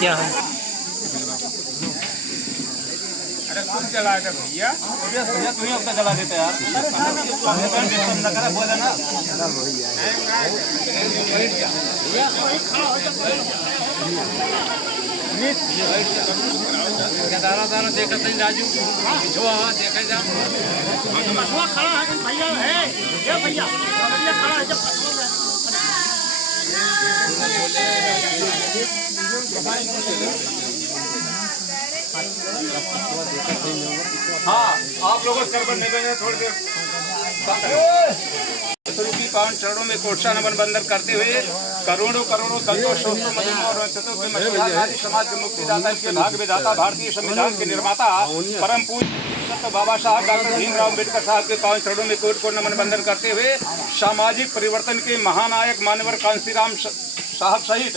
क्या है? अरे तुम जला दे भैया, भैया तुम ही अपना जला देते यार। न करे बोले ना दारा दारा देखा था राजू देखा जा खड़ा है भैया है ये भैया खड़ा है जब हाँ आप लोगों से कर नहीं थोड़ी देर स्वरूपी पावन चरणों में कोषा नमन बंदन करते हुए करोड़ों करोड़ों दंतों शोषों मधुमों और वंचितों के मछुआरे समाज के मुक्तिदाता के भाग विधाता भारतीय संविधान के निर्माता परम पूज्य बाबा साहब डॉक्टर भीमराव अम्बेडकर साहब के पावन चरणों में कोट कोट नमन बंदन करते हुए सामाजिक परिवर्तन के महानायक मान्यवर कांसीराम साहब सहित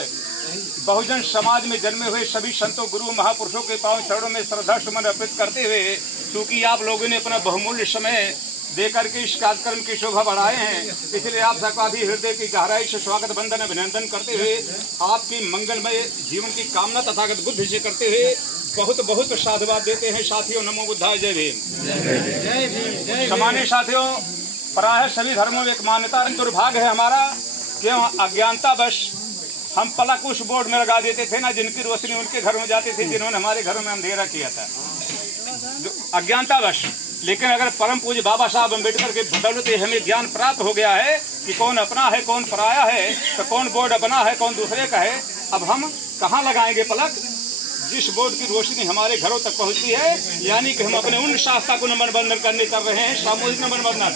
बहुजन समाज में जन्मे हुए सभी संतों गुरु महापुरुषों के पावन चरणों में श्रद्धा सुमन अर्पित करते हुए, क्योंकि आप लोगों ने अपना बहुमूल्य समय देकर के इस कार्यक्रम की शोभा बढ़ाए हैं, इसलिए आप सबका भी हृदय की गहराई से स्वागत बंदन अभिनंदन करते हुए आपकी मंगलमय जीवन की कामना तथागत बुद्धि से करते हुए बहुत बहुत साधुवाद देते हैं। साथियों नमो बुद्धाय, जय भीम। सामान्य साथियों, प्रायः सभी धर्मों में एक मान्यता दुर्भाग्य है हमारा कि अज्ञानतावश हम पलक उस बोर्ड में लगा देते थे ना जिनकी रोशनी उनके घर में जाती थी जिन्होंने हमारे घरों में अंधेरा किया था, अज्ञानतावश। लेकिन अगर परम पूज्य बाबा साहब अम्बेडकर के बदौलत हमें ज्ञान प्राप्त हो गया है कि कौन अपना है कौन पराया है, तो कौन बोर्ड अपना है कौन दूसरे का है, अब हम कहाँ लगाएंगे पलक? जिस बोर्ड की रोशनी हमारे घरों तक पहुँचती है, यानी कि हम अपने उन शास्त्रा को नमन बंदन करने कर रहे हैं, सामूहिक नमन बंदन,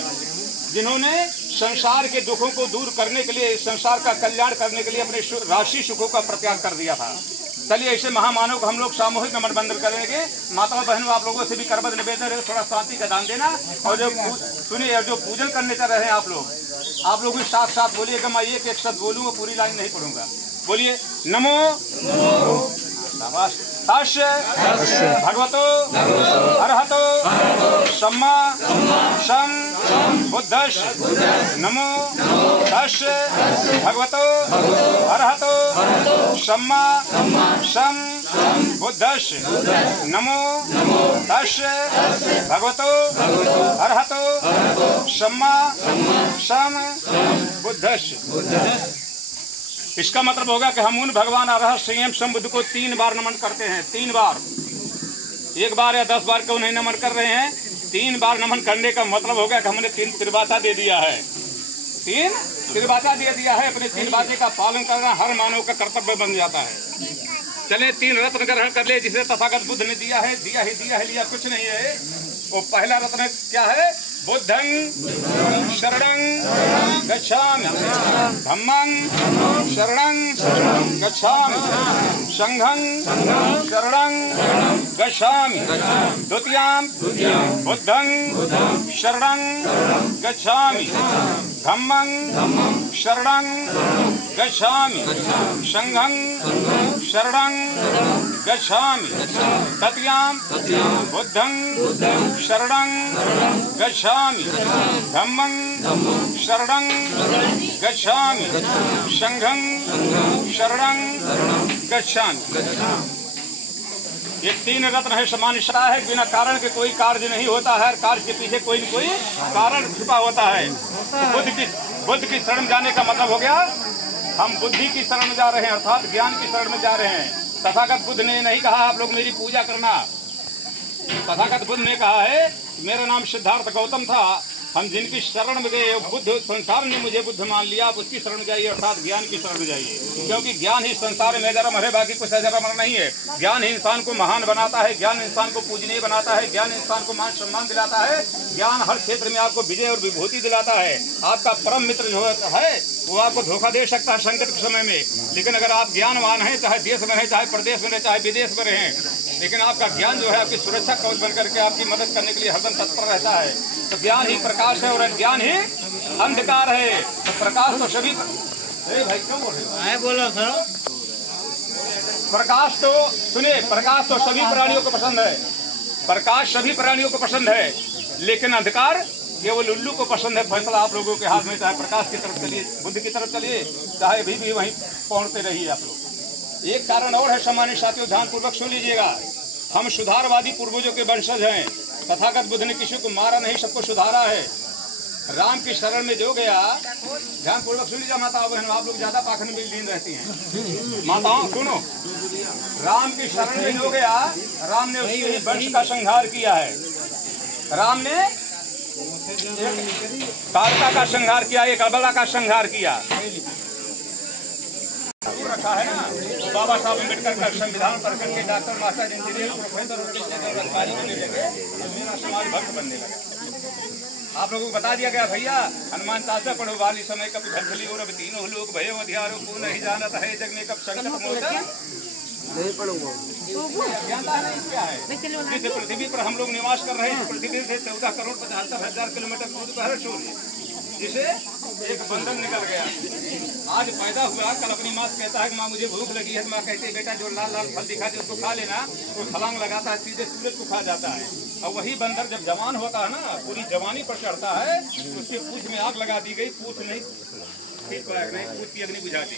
जिन्होंने संसार के दुखों को दूर करने के लिए, संसार का कल्याण करने के लिए अपने राशि सुखों का प्रत्याग कर दिया था। चलिए ऐसे महामानव को हम लोग सामूहिक नमन बंदन करेंगे। माताओं बहनों, आप लोगों से भी करबद्ध निवेदन है, थोड़ा शांति का दान देना। और जो सुनिए, जो पूजन करने कर रहे हैं आप लोग भी साथ साथ बोलिएगा। मैं एक शब्द बोलूँगा, पूरी लाइन नहीं पढ़ूंगा। बोलिए नमो तस्य भगवतो अरहतो सम्मा सम्बुद्धस्य नमो तस्य भगवतो अरहतो सम्मा सम्बुद्धस्य नमो तस्य भगवतो अरहतो सम्मा सम्बुद्धस्य। इसका मतलब होगा कि हम उन भगवान अरहत संयम संबुद्ध को 3 बार नमन करते हैं। 3 बार, 1 बार या 10 बार क्यों नहीं नमन कर रहे हैं? 3 बार नमन करने का मतलब होगा कि हमने 3 त्रिभाषा दे दिया है। 3 त्रिभाषा दे दिया है। अपने 3 भाषा का पालन करना हर मानव का कर्तव्य बन जाता है। चले 3 रत्न ग्रहण कर ले जिसे तथागत बुद्ध ने दिया है। दिया है, लिया कुछ नहीं है। वो पहला रत्न क्या है? बुद्धं शरणं गच्छामि, धम्मं शरणं गच्छामि, संघं शरणं गच्छामि, द्वितीयं बुद्धं शरणं गच्छामि, धम्मं शरणं गच्छामि, संघं शरणं गच्छामि, तृतीयं बुद्धं शरणं गच्छामि, धम्मं शरणं गच्छामि, संघं शरणं गच्छामि। ये 3 रत्न है। समानिष्ठा है। बिना कारण के कोई कार्य नहीं होता है। कार्य के पीछे कोई न कोई कारण छुपा होता है। तो बुद्ध की शरण जाने का मतलब हो गया हम बुद्धि की शरण में जा रहे हैं, अर्थात ज्ञान की शरण में जा रहे हैं। तथागत बुद्ध ने नहीं कहा आप लोग मेरी पूजा करना। तथागत बुद्ध ने कहा है मेरा नाम सिद्धार्थ गौतम था, हम जिनकी शरण में गए बुद्ध, संसार ने मुझे बुद्ध मान लिया, आप उसकी शरण में जाइए, अर्थात ज्ञान की शरण में जाइए। क्योंकि ज्ञान ही संसार में अजर अमर है, बाकी कुछ अजर अमर नहीं है। ज्ञान ही इंसान को महान बनाता है, ज्ञान इंसान को पूजनीय बनाता है, ज्ञान इंसान को मान सम्मान दिलाता है, ज्ञान हर क्षेत्र में आपको विजय और विभूति दिलाता है। आपका परम मित्र जो है वो आपको धोखा दे सकता है संकट के समय में, लेकिन अगर आप ज्ञानवान हैं, चाहे देश में रहें, चाहे प्रदेश में रहें, चाहे विदेश में रहें, लेकिन आपका ज्ञान जो है आपकी सुरक्षा कवच बनकर के आपकी मदद करने के लिए हरदम तत्पर रहता है। तो ज्ञान ही प्रकाश है और अज्ञान ही अंधकार है। तो प्रकाश तो सभी भाई क्यों बोल रहे हो? मैं बोला था प्रकाश तो सुनिए, प्रकाश तो सभी प्राणियों को पसंद है। प्रकाश सभी प्राणियों को पसंद है, लेकिन अंधकार केवल उल्लू को पसंद है। फैसला आप लोगों के हाथ में, चाहे प्रकाश की तरफ चलिए, बुद्ध की तरफ चलिए, चाहे अभी भी वहीं पहुंचते रहिए आप लोग। एक कारण और है सम्मानित साथियों, ध्यान पूर्वक सुन लीजिएगा। हम सुधारवादी पूर्वजों के वंशज हैं। तथागत बुद्ध ने किसी को मारा नहीं, सबको सुधारा है। राम की शरण में जो गया, ध्यान पूर्वक सुन लीजिए माताओं बहनों, आप लोग ज्यादा पाखंड में लीन रहती हैं। माताओं सुनो, राम की शरण में जो गया, राम ने उसके ही वंश का संहार किया है। राम ने तारका का संहार किया, एक अबला का संहार किया। रखा है ना, तो बाबा साहब अम्बेडकर का संविधान पढ़ करके डॉक्टर, मास्टर, इंजीनियर, प्रोफेसर और अधिकारी बनने लगे, मेरा समाज भक्त बनने लगा। आप लोगों को बता दिया गया भैया, हनुमान चालीसा पढ़ो, वाली समय कब घंटली और अब तीनों लोग भयो अधियारो को नहीं जानत है, जग में कब संकट मोचन नहीं पढ़ूंगा। ज्ञानता नहीं क्या है, जिस पृथ्वी पर हम लोग निवास कर रहे हैं, पृथ्वी से 14,75,000 किलोमीटर दूर पर सूर्य, जिसे एक बंधन निकल गया। आज पैदा हुआ, कल अपनी माँ कहता है कि माँ मुझे भूख लगी है, माँ कहती है बेटा जो लाल लाल फल दिखा दे उसको खा लेना, वो छलांग लगाता है, सीधे सूरज को खा जाता है। और वही बंदर जब जवान होता है ना, पूरी जवानी पर चढ़ता है, उसके पूछ में आग लगा दी गई, पूछ नहीं पूछ की अग्नि बुझा दी।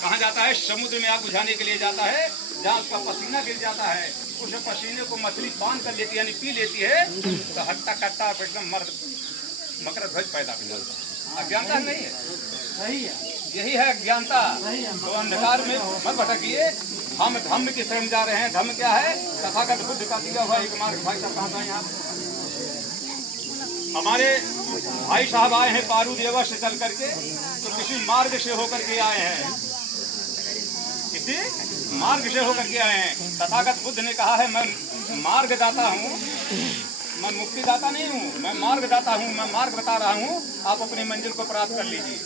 कहाँ जाता है? समुद्र में आग बुझाने के लिए जाता है, जहाँ उसका पसीना गिर जाता है, उस पसीने को मछली बांध कर लेती है, यानी पी लेती है, तो हट्टा कट्टा एकदम मर्द मकर ध्वज पैदा हो जाता है। अज्ञानता नहीं है, सही है, यही है अज्ञानता। तो अंधकार में मत भटकिए, हम धम्म की शरण जा रहे हैं। धम्म क्या है? तथागत बुद्ध का दिया हुआ एक मार्ग। भाई साहब कहाँ था? यहाँ हमारे भाई साहब आए हैं पारू देवा से चल करके, तो किसी मार्ग से होकर के आए हैं, किसी मार्ग से होकर के आए हैं। तथागत बुद्ध ने कहा है मैं मार्ग दाता हूँ, मैं मुक्ति दाता नहीं हूँ, मैं मार्ग दाता हूँ, मैं मार्ग बता रहा हूँ, आप अपनी मंजिल को प्राप्त कर लीजिए।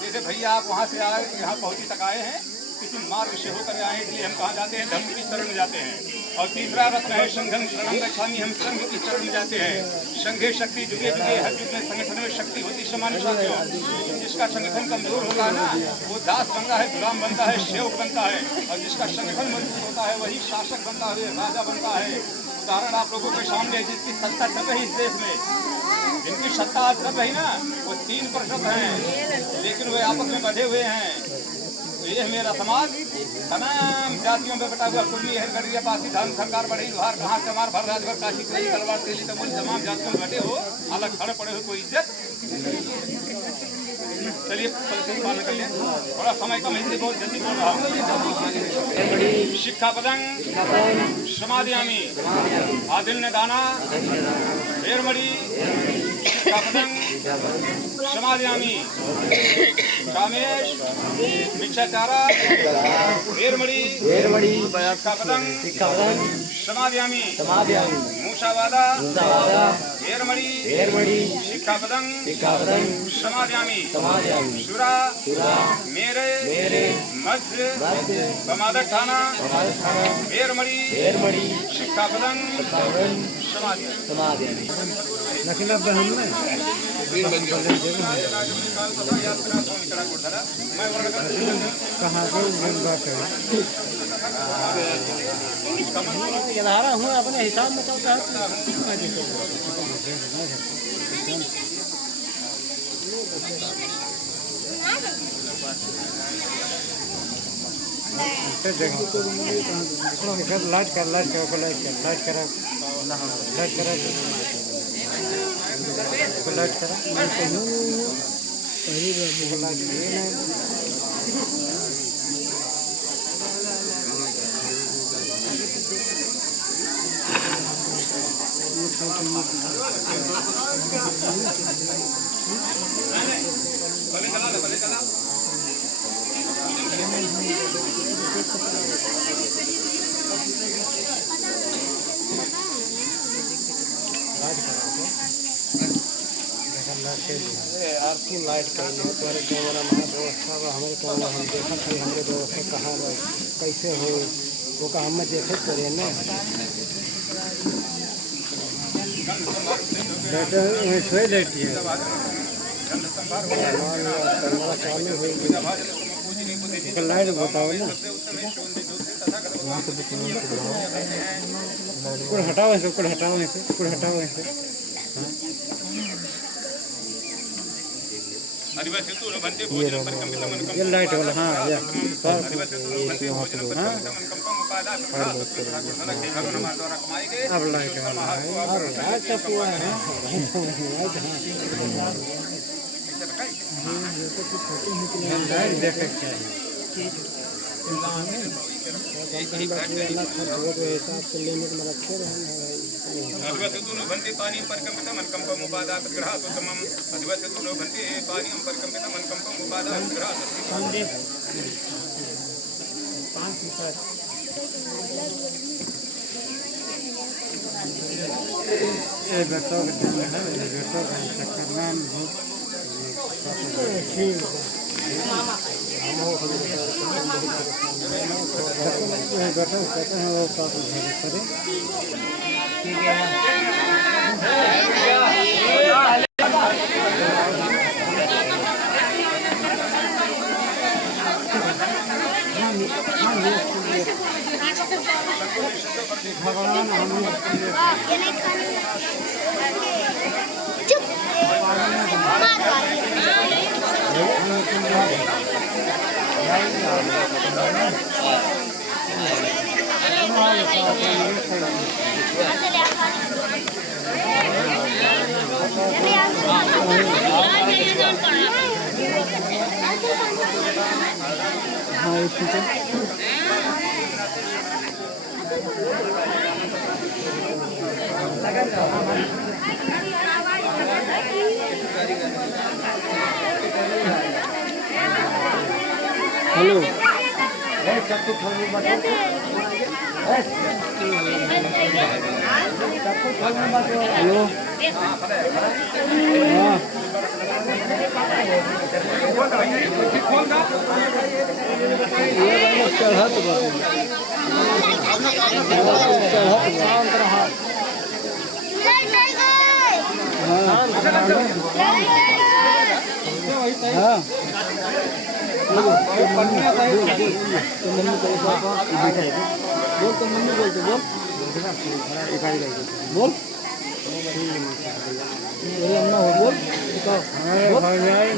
जैसे भैया आप वहाँ से आए, यहाँ पहुँची तक आए हैं, किसी मार्ग से होकर आए, इसलिए हम कहाँ जाते हैं? धर्म की शरण में जाते हैं। और तीसरा रत्न है संघं शरणं गच्छामि, हम संघ की शरण में जाते हैं। संघे शक्ति जुगे जुगे, हर युग में संगठन में शक्ति होती। समान साथियों, जिसका संगठन कमजोर होता है ना, वो दास बनता है, गुलाम बनता है, सेवक बनता है, और जिसका संगठन मजबूत होता है वही शासक बनता है, राजा बनता है। उदाहरण आप लोगों के सामने है, जिसकी सत्ता चल रही इस देश में, जिनकी सत्ता चल रही ना, वो 3% हैं, लेकिन वे आपस में बंधे हुए हैं। तो ये मेरा समाज तमाम जातियों में बटा हुआ, कुर्मी है, गढ़िया, पासी, धर्म, सरकार, बड़ी लोहार, कहाँ कमार, भर राजभर, काशी, कोई तलवार, तेली, तमुल, तमाम जातियों में बटे हो, अलग खड़े पड़े हो, कोई इज्जत। चलिए पालन कर लिया, थोड़ा समय कम है, बहुत जल्दी बोल रहा हूँ। शिक्षापदं समादयामि, आदिल ने दाना भेरमणि, शिक्षापदं समादयामि, कामेश मिच्छाचारा भेरमणि, शिक्षापदं समादयामि, मूषावादा भेरमणि, शिक्षापदं समादयामि, सुरा मेरे मध्य प्रमादक थाना भेरमणि, शिक्षापदं समादयामि। हूँ अपने हिसाब में चलता है। लाइट कर आरती लाइट करेंगे तुम्हारे कैमरा में व्यवस्था बा, हमारे कैमरा हम देखा था, हमारे व्यवस्था कहाँ बा, कैसे हो वो का हम देखे करे ना बैठे लेती है कैमरा चालू हो लाइट बताओ ना, हटाओ ऐसे ये लाइट वाला, हाँ ये अब लाइट वाला है। अच्छा हुआ है लाइट देखे कहीं बात खर्च हो तो हिसाब से लेने के रखे हेलो हेलो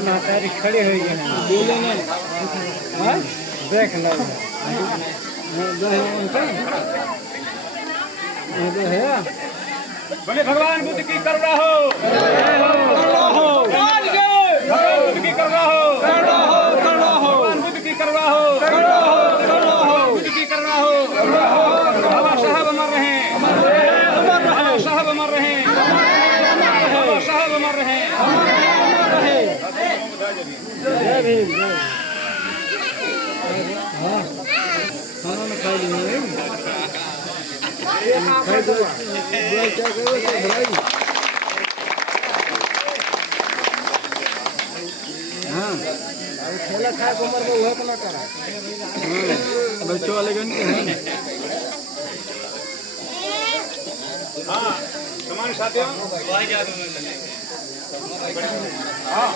मातारी खड़ी हुई है देख लो बोले भगवान बुद्ध की करुणा हो, भगवान बुद्ध की करुणा हो, भगवान बुद्ध की करुणा हो, बुद्ध की करुणा हो। बाबा साहब अमर रहे, बाबा साहब अमर रहे, बाबा साहब अमर रहे। जय भीम। हाँ खाना में खा लिए हाँ खेला खाए उम्र में वह अपना करा बच्चों वाले गन हाँ समान साथियों, हाँ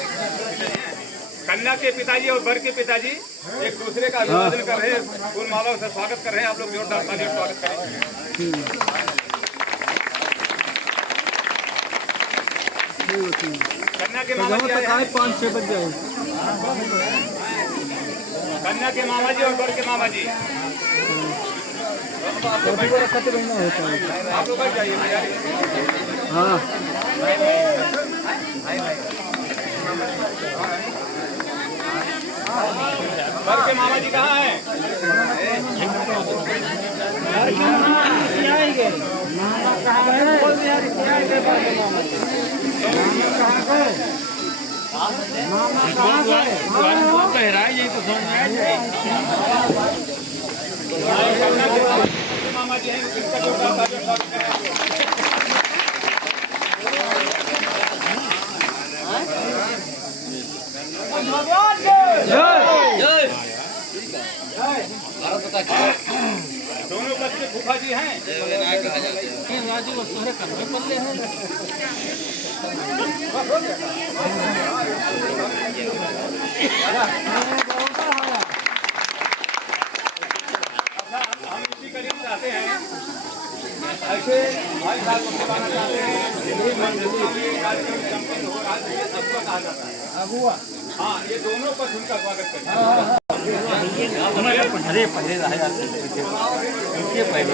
कन्या के पिताजी और वर के पिताजी एक दूसरे का अभिवादन कर रहे हैं, फूल मालाओं से स्वागत कर रहे हैं। आप लोग जोरदार ताली से स्वागत करें। कन्या के मामा जी आए हैं, 5-6 बज जाए। कन्या के मामा जी और वर के मामा जी आप लोग बैठ जाइए। हाँ वर के मामा जी कहाँ हैं? मामा जी हैं, किसका जोरदार ताली से स्वागत करें। दोनों बच्चे फूफा जी हैं। हम इसी करीब चाहते हैं, ऐसे भाई साहब को सिखाना चाहते हैं। कार्यक्रम संपन्न हो रहा है, सबको कहा जाता है। हाँ, ये दोनों पक्ष उनका स्वागत करें। अरे पहले रहा जाते थे पहले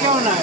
क्यों ना